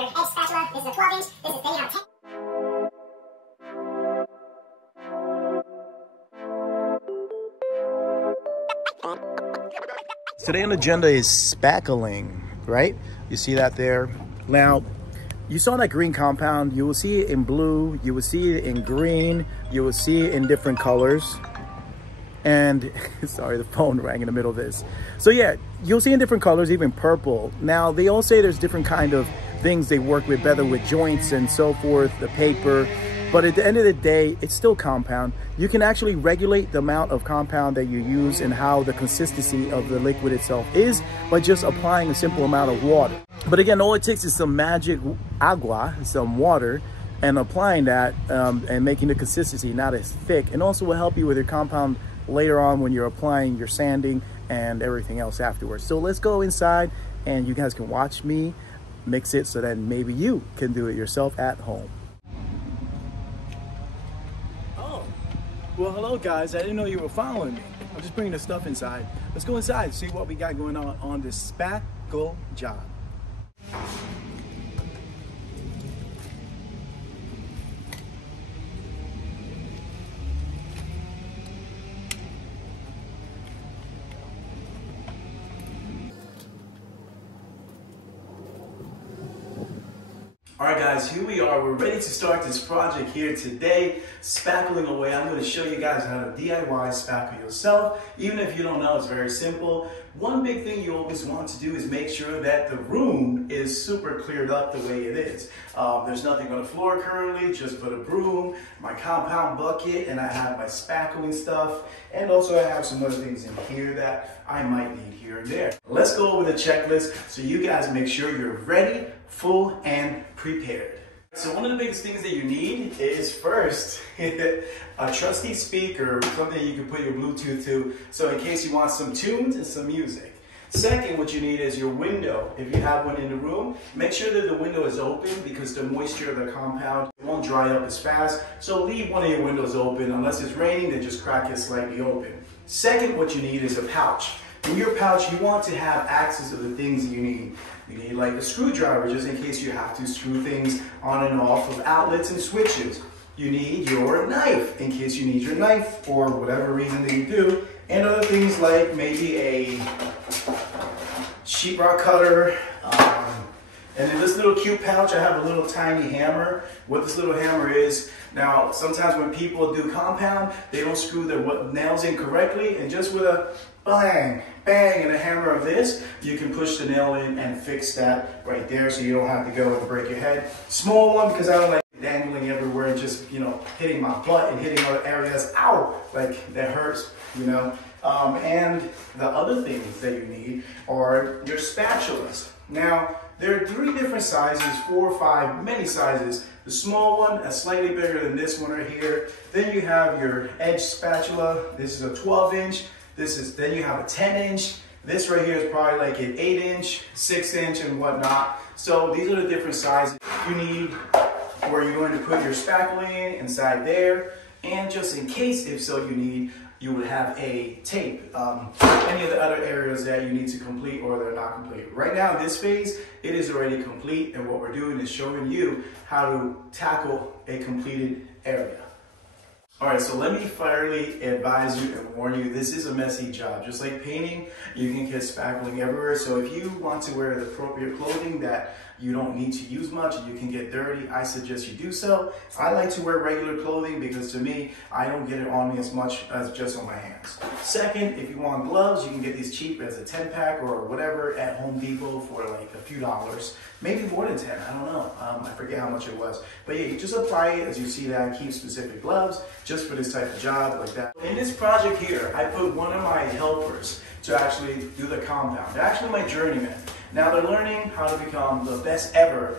your edge spatula. This is a 12 inch. This is, then you have a 10. Today on the agenda is spackling, right? You see that there? Now, you saw that green compound. You will see it in blue. You will see it in green. You will see it in different colors. And sorry, the phone rang in the middle of this. So yeah, you'll see in different colors, even purple. Now, they all say there's different kind of things they work with, better with joints and so forth, the paper. But at the end of the day, it's still compound. You can actually regulate the amount of compound that you use and how the consistency of the liquid itself is by just applying a simple amount of water. But again, all it takes is some magic agua, some water, and applying that and making the consistency not as thick. And also will help you with your compound later on when you're applying your sanding and everything else afterwards. So let's go inside and you guys can watch me mix it so that maybe you can do it yourself at home. Well, hello guys, I didn't know you were following me. I'm just bringing the stuff inside. Let's go inside and see what we got going on this spackle job. All right guys, here we are. We're ready to start this project here today, spackling away. I'm going to show you guys how to DIY spackle yourself. Even if you don't know, it's very simple. One big thing you always want to do is make sure that the room is super cleared up the way it is. There's nothing on the floor currently, just put a broom, my compound bucket, and I have my spackling stuff. And also I have some other things in here that I might need here and there. Let's go over the checklist so you guys make sure you're ready, full, and prepared. So one of the biggest things that you need is first a trusty speaker, something you can put your Bluetooth to, so in case you want some tunes and some music. Second, what you need is your window. If you have one in the room, make sure that the window is open because the moisture of the compound won't dry up as fast. So leave one of your windows open. Unless it's raining, then just crack it slightly open. Second, what you need is a pouch. In your pouch, you want to have access to the things that you need. You need like a screwdriver just in case you have to screw things on and off of outlets and switches. You need your knife in case you need your knife for whatever reason that you do. And other things like maybe a sheetrock cutter. And in this little cute pouch, I have a little tiny hammer. What this little hammer is, now sometimes when people do compound, they don't screw their nails in correctly, and just with a bang, bang, and a hammer of this, you can push the nail in and fix that right there so you don't have to go and break your head. Small one because I don't like dangling everywhere and just, you know, hitting my butt and hitting other areas. Ow! Like, that hurts, you know. And the other things that you need are your spatulas. Now, there are 3 different sizes, 4 or 5, many sizes. The small one is slightly bigger than this one right here. Then you have your edge spatula. This is a 12 inch. Then you have a 10 inch. This right here is probably like an 8 inch, 6 inch, and whatnot. So these are the different sizes you need where you're going to put your spackling inside there. And just in case, if so you need, you would have a tape. Any of the other areas that you need to complete or they're not complete. Right now in this phase, it is already complete, and what we're doing is showing you how to tackle a completed area. All right, so let me fairly advise you and warn you, this is a messy job. Just like painting, you can get spackling everywhere. So if you want to wear the appropriate clothing that you don't need to use much and you can get dirty, I suggest you do so. I like to wear regular clothing because to me, I don't get it on me as much as just on my hands. Second, if you want gloves, you can get these cheap as a 10-pack or whatever at Home Depot for like a few dollars. Maybe more than 10, I don't know. I forget how much it was. But yeah, you just apply it as you see that. Keep specific gloves just for this type of job like that. In this project here, I put one of my helpers to actually do the compound. They're actually my journeyman. Now they're learning how to become the best ever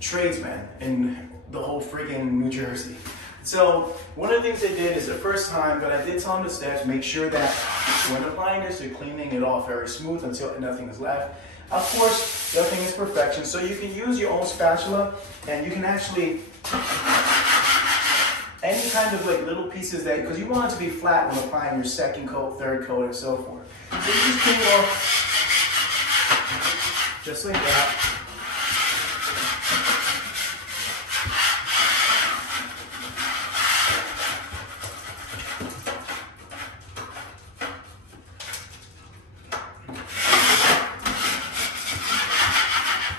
tradesman in the whole freaking New Jersey. So one of the things they did is the first time, but I did tell them the steps, make sure that when applying this, you're cleaning it off very smooth until nothing is left. Of course, nothing is perfection, so you can use your own spatula and you can actually, any kind of like little pieces that, because you want it to be flat when applying your second coat, third coat, and so forth. So you just clean it off just like that.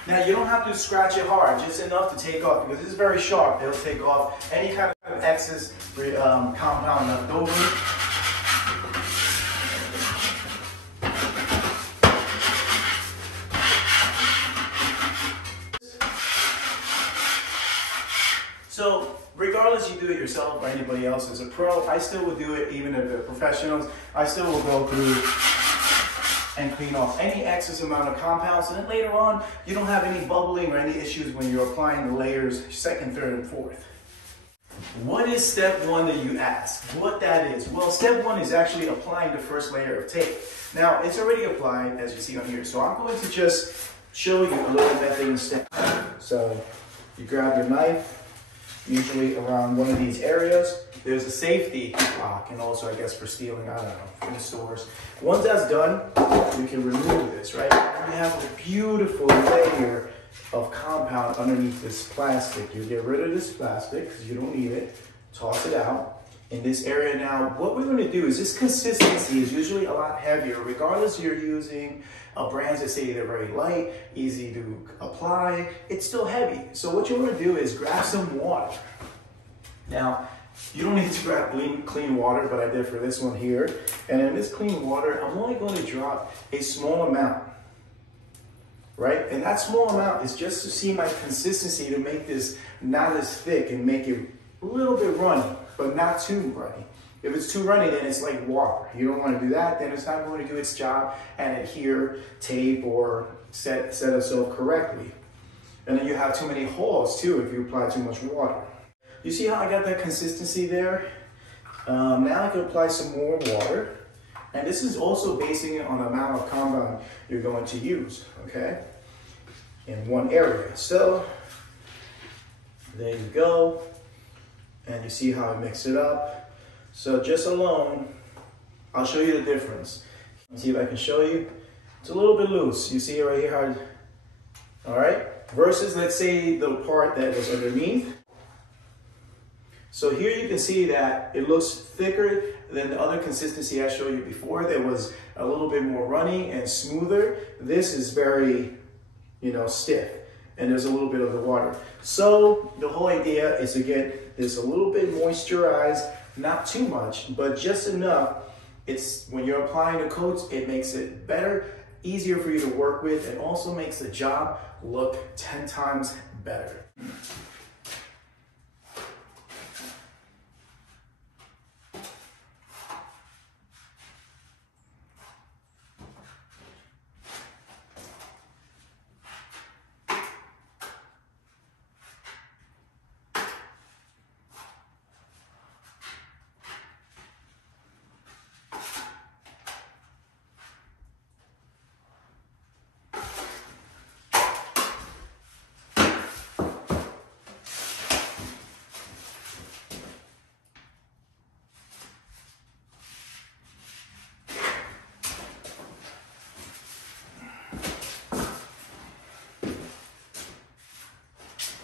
Now you don't have to scratch it hard, just enough to take off, because this is very sharp. It'll take off any kind of excess compound left over. So regardless you do it yourself or anybody else as a pro, I still would do it even if they're professionals. I still will go through and clean off any excess amount of compounds, and then later on you don't have any bubbling or any issues when you're applying the layers second, third, and fourth. What is step one that you ask? What that is? Well, step one is actually applying the first layer of tape. Now it's already applied, as you see on here, so I'm going to just show you a little method and step. So you grab your knife, usually around one of these areas. There's a safety lock, and also I guess for stealing, I don't know, in the stores. Once that's done, you can remove this, right? You have a beautiful layer of compound underneath this plastic. You get rid of this plastic because you don't need it. Toss it out. In this area now, what we're going to do is this consistency is usually a lot heavier, regardless you're using brands that say they're very light, easy to apply, it's still heavy. So what you want to do is grab some water. Now, you don't need to grab clean water, but I did for this one here. And in this clean water, I'm only going to drop a small amount, right? And that small amount is just to see my consistency, to make this not as thick and make it a little bit runny, but not too runny. If it's too runny, then it's like water. You don't want to do that, then it's not going to do its job and adhere, tape, or set itself correctly. And then you have too many holes too if you apply too much water. You see how I got that consistency there? Now I can apply some more water. And this is also basing it on the amount of compound you're going to use, okay? In one area. So, there you go. And you see how I mix it up. So just alone, I'll show you the difference. Let's see if I can show you. It's a little bit loose. You see right here how, all right? Versus, let's say, the part that was underneath. So here you can see that it looks thicker than the other consistency I showed you before. That was a little bit more runny and smoother. This is very, stiff, and there's a little bit of the water. So the whole idea is to get this a little bit moisturized, not too much, but just enough. It's when you're applying the coats, it makes it better, easier for you to work with, and also makes the job look 10 times better.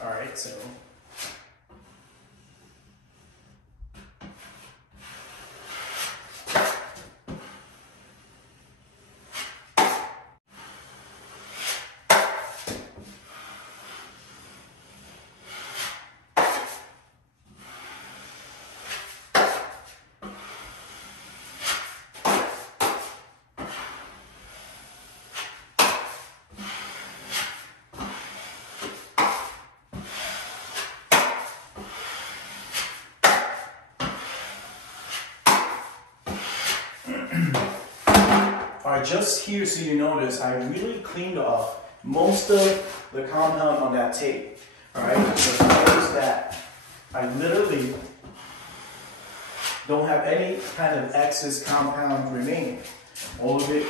All right, so Alright, just here so you notice, I really cleaned off most of the compound on that tape. Alright, so notice that I literally don't have any kind of excess compound remaining. All of it.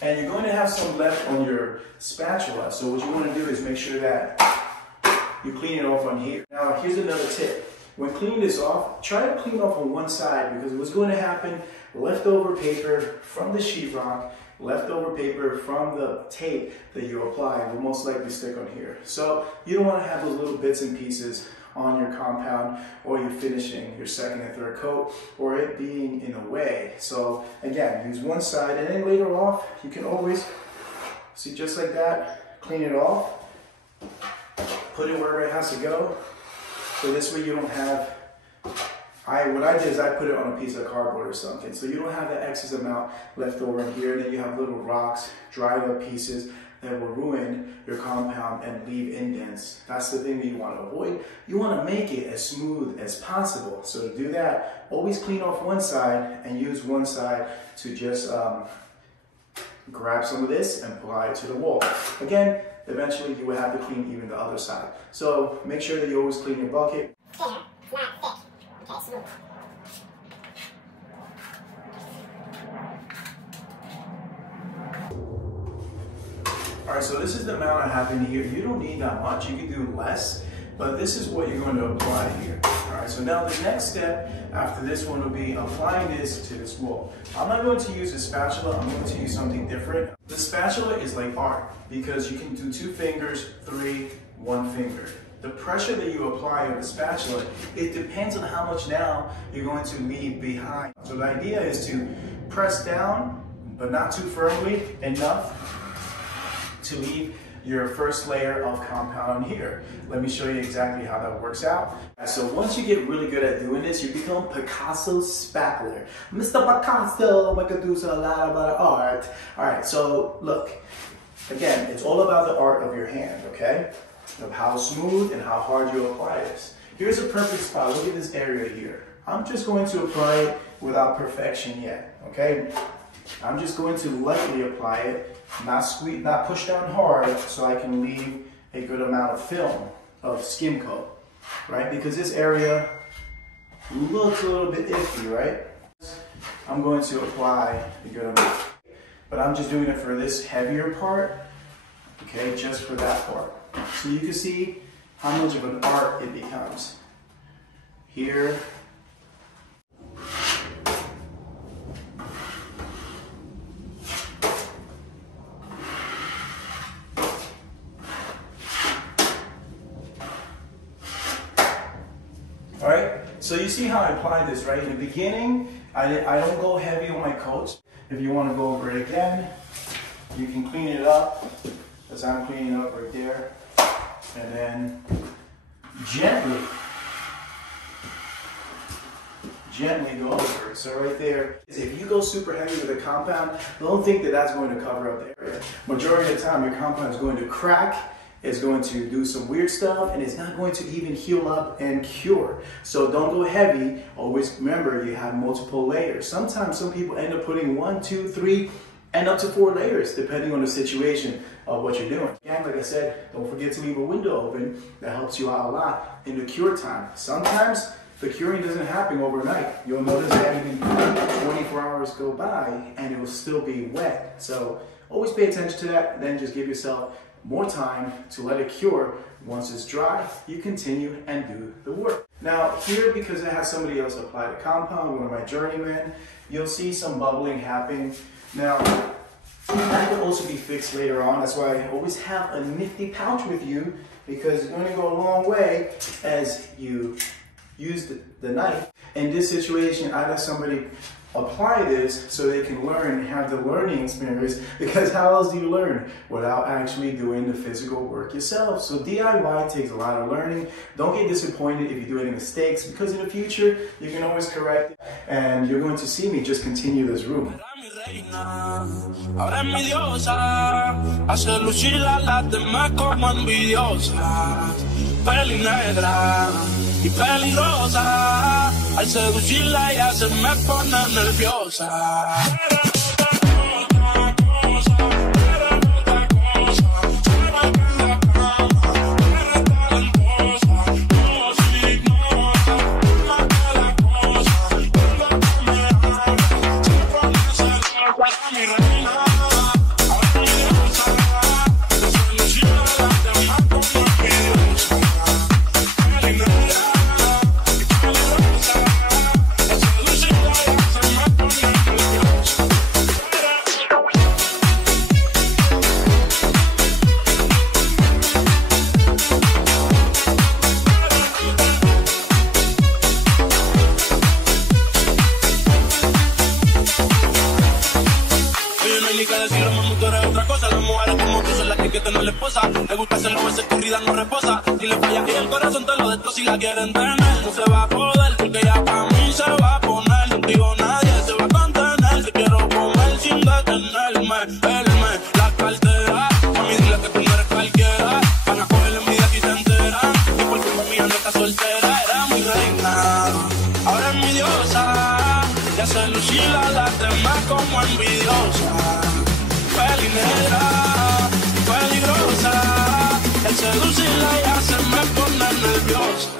And you're going to have some left on your spatula, so what you want to do is make sure that you clean it off on here. Now here's another tip. When cleaning this off, try to clean off on one side, because what's going to happen, leftover paper from the sheetrock, leftover paper from the tape that you apply will most likely stick on here. So you don't want to have those little bits and pieces on your compound, or you're finishing your second and third coat, or it being in a way. So again, use one side, and then later off, you can always See, just like that, clean it off, put it wherever it has to go. So this way you don't have, what I did is I put it on a piece of cardboard or something. So you don't have that excess amount left over in here. And then you have little rocks, dried up pieces that will ruin your compound and leave indents. That's the thing that you want to avoid. You want to make it as smooth as possible. So to do that, always clean off one side and use one side to just grab some of this and apply it to the wall. Again, eventually you will have to clean even the other side. So make sure that you always clean your bucket. Thinner, not thick. Okay, smooth. All right, so this is the amount I have in here. You don't need that much, you can do less, but this is what you're going to apply here. All right, so now the next step after this one will be applying this to this wall. I'm not going to use a spatula, I'm going to use something different. The spatula is like art because you can do 2 fingers, 3, 1 finger. The pressure that you apply on the spatula, it depends on how much now you're going to leave behind. So the idea is to press down, but not too firmly, enough to leave your first layer of compound on here. Let me show you exactly how that works out. So once you get really good at doing this, you become Picasso spackler. Mr. Picasso, I could do a lot about art. All right, so look, again, it's all about the art of your hand, okay? Of how smooth and how hard you apply this. Here's a perfect spot, look at this area here. I'm just going to apply it without perfection yet, okay? I'm just going to lightly apply it, not squeeze, not push down hard, so I can leave a good amount of film, of skim coat, right? Because this area looks a little bit iffy, right? I'm going to apply a good amount, but I'm just doing it for this heavier part, okay, just for that part. So you can see how much of an art it becomes. Here, all right, so you see how I applied this, right? In the beginning, I don't go heavy on my coats. If you want to go over it again, you can clean it up, as I'm cleaning up right there. And then gently go over it. So right there, if you go super heavy with a compound, don't think that that's going to cover up the area. Majority of the time, your compound is going to crack, it's going to do some weird stuff, and it's not going to even heal up and cure. So don't go heavy. Always remember, you have multiple layers. Sometimes some people end up putting 1, 2, 3, and up to 4 layers, depending on the situation of what you're doing. Again, like I said, don't forget to leave a window open. That helps you out a lot in the cure time. Sometimes the curing doesn't happen overnight. You'll notice that even 24 hours go by and it will still be wet. So always pay attention to that, then just give yourself more time to let it cure. Once it's dry, you continue and do the work. Now here, because I had somebody else apply the compound, one of my journeymen, you'll see some bubbling happening. Now, that could also be fixed later on. That's why I always have a nifty pouch with you, because it's going to go a long way as you use the knife. In this situation, I let somebody apply this so they can learn, have the learning experience, because how else do you learn without actually doing the physical work yourself? So DIY takes a lot of learning. Don't get disappointed if you do any mistakes, because in the future you can always correct it, and you're going to see me just continue this room. Ahora es mi diosa, hace lucir a las demás como envidiosas. Peli negra y peligrosa, al seducirla ella se me pone nerviosa. que tener la esposa. Le gusta hacerlo, veces corrida no reposa. Si le falla y el corazón te lo destroza. Si la quieren tener, no se va a poder, porque ya para mí se va a poner. Contigo nadie se va a contener. Te quiero comer sin detenerme. Él la cartera. A mí dile que tú no eres cualquiera. Van a cogerle envidia y se enteran. Y por culpa mía no está soltera. Era mi reina, ahora es mi diosa. Ya se lucila las demás como envidiosa. Peli negra, peligrosa. El seducirla ya se me pone nerviosa.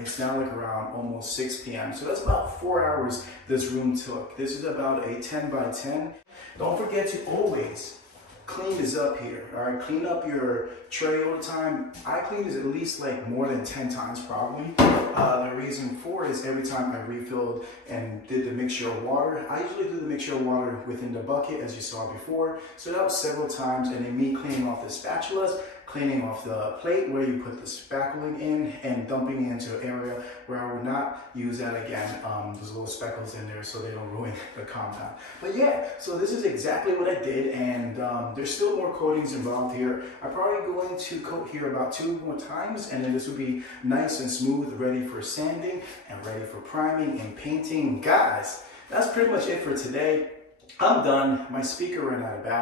It's now like around almost 6 p.m. So that's about 4 hours this room took. This is about a 10 by 10. Don't forget to always clean this up here. All right, clean up your tray all the time. I clean this at least like more than 10 times probably. The reason for it is every time I refilled and did the mixture of water, I usually do the mixture of water within the bucket as you saw before. So that was several times, and then me cleaning off the spatulas, cleaning off the plate where you put the spackling in, and dumping it into an area where I would not use that again. There's little speckles in there so they don't ruin the compound. But yeah, so this is exactly what I did, and there's still more coatings involved here. I'm probably going to coat here about 2 more times, and then this will be nice and smooth, ready for sanding and ready for priming and painting. Guys, that's pretty much it for today. I'm done. My speaker ran out of battery.